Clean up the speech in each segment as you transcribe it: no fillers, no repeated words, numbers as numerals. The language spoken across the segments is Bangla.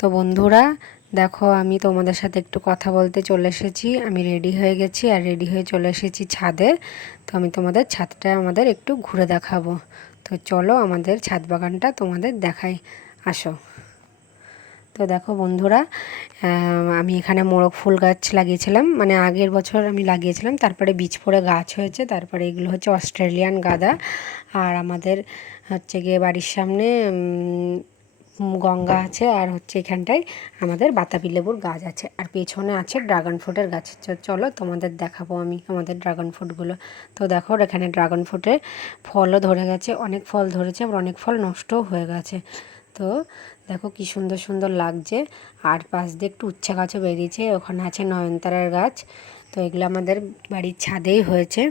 তো বন্ধুরা দেখো, আমি তোমাদের সাথে একটু কথা বলতে চলে এসেছি। আমি রেডি হয়ে গেছি আর রেডি হয়ে চলে এসেছি ছাদে। তো আমি তোমাদের ছাদটা আমাদের একটু ঘুরে দেখাবো। তো চলো আমাদের ছাদ বাগানটা তোমাদের দেখাই, আসো। তো দেখো বন্ধুরা, আমি এখানে মোরগ ফুল গাছ লাগিয়েছিলাম, মানে আগের বছর আমি লাগিয়েছিলাম, তারপরে বীজ পড়ে গাছ হয়েছে। তারপরে এগুলো হচ্ছে অস্ট্রেলিয়ান গাঁদা। আর আমাদের হচ্ছে গিয়ে বাড়ির সামনে গঙ্গা আছে, আর হচ্ছে এখানটায় আমাদের বাতাবি লেবুর গাছ আছে, আর পেছনে আছে ড্রাগন ফ্রুটের গাছ। চলো তোমাদের দেখাবো আমি আমাদের ড্রাগন ফ্রুটগুলো। তো দেখো এখানে ড্রাগন ফ্রুটে ফলও ধরে গেছে, অনেক ফল ধরেছে, আবার অনেক ফল নষ্টও হয়ে গেছে। তো দেখো কি সুন্দর সুন্দর লাগছে। আর পাশ দিয়ে একটু উচ্ছে গাছও বেরিয়েছে, ওখানে আছে নয়নতারার গাছ। তো এগুলো আমাদের বাড়ির ছাদেই হয়েছে।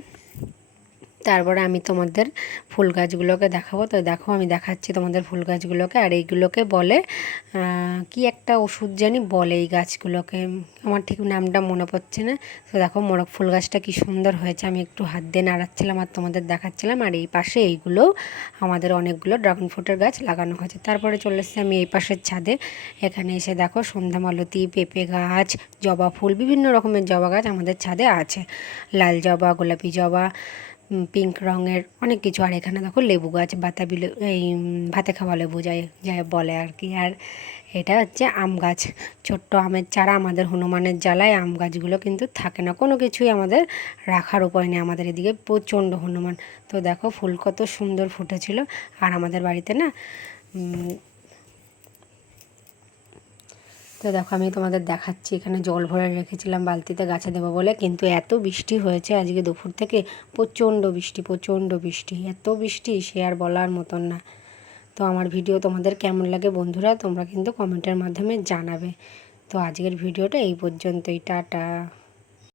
তারপরে আমি তোমাদের ফুল গাছগুলোকে দেখাবো। তো দেখো আমি দেখাচ্ছি তোমাদের ফুল গাছগুলোকে। আর এইগুলোকে বলে কি একটা ওষুধ জানি বলে এই গাছগুলোকে, আমার ঠিক নামটা মনে পড়ছে না। তো দেখো মোরগ ফুল গাছটা কি সুন্দর হয়েছে, আমি একটু হাত দিয়ে নাড়াচ্ছিলাম আর তোমাদের দেখাচ্ছিলাম। আর এই পাশে এইগুলোও আমাদের অনেকগুলো ড্রাগন ফ্রুটের গাছ লাগানো হয়েছে। তারপরে চলে এসেছি আমি এই পাশের ছাদে। এখানে এসে দেখো সন্ধ্যামালতি, পেঁপে গাছ, জবা ফুল, বিভিন্ন রকমের জবা গাছ আমাদের ছাদে আছে। লাল জবা, গোলাপি জবা, পিঙ্ক রঙের অনেক কিছু। আর এখানে দেখো লেবু গাছ, বাতাবি এই ভাতে খাওয়া লেবু যাই যাই বলে আর কি। আর এটা হচ্ছে আম গাছ, ছোট্ট আমের চারা। আমাদের হনুমানের জ্বালায় আম গাছগুলো কিন্তু থাকে না, কোনো কিছুই আমাদের রাখার উপায় নেই, আমাদের এদিকে প্রচণ্ড হনুমান। তো দেখো ফুল কত সুন্দর ফুটেছিল। আর আমাদের বাড়িতে না তো দেখো আমি তোমাদের দেখাচ্ছি, এখানে জল ভরে রেখেছিলাম বালতিতে গাছে দেবো বলে, কিন্তু এত বৃষ্টি হয়েছে আজকে দুপুর থেকে, প্রচণ্ড বৃষ্টি, প্রচণ্ড বৃষ্টি, এত বৃষ্টি সে আর বলার মতন না। তো আমার ভিডিও তোমাদের কেমন লাগে বন্ধুরা, তোমরা কিন্তু কমেন্টের মাধ্যমে জানাবে। তো আজকের ভিডিওটা এই পর্যন্তই, টাটা।